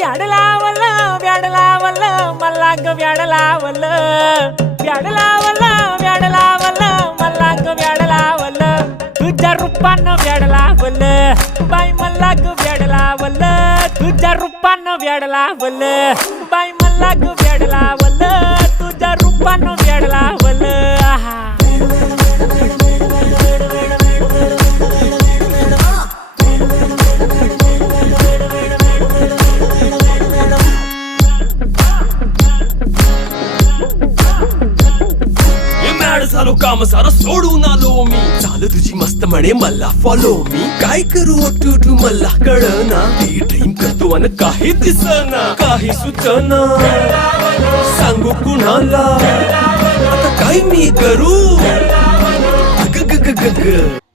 व्याड लावलं व्याड लावलं मला ग व्याड लावलं व्याड लावलं व्याड लावलं मला ग व्याड लावलं तुझ्या रूपानं व्याड लावलं बाई मला ग व्याड लावलं तुझ्या रूपानं व्याड लावलं बाई मला ग व्याड लावलं तुझ्या रूपानं व्याड लावलं आहा झालो काम सारं सोडून आलो मी चाल तुझी मस्त म्हणे मला फॉलो मी काय करू टू मला कळना ती ड्रीम करतो आणि काही दिसना काही सुचना सांगू कुणाला आता काय मी करू ग ग ग ग ग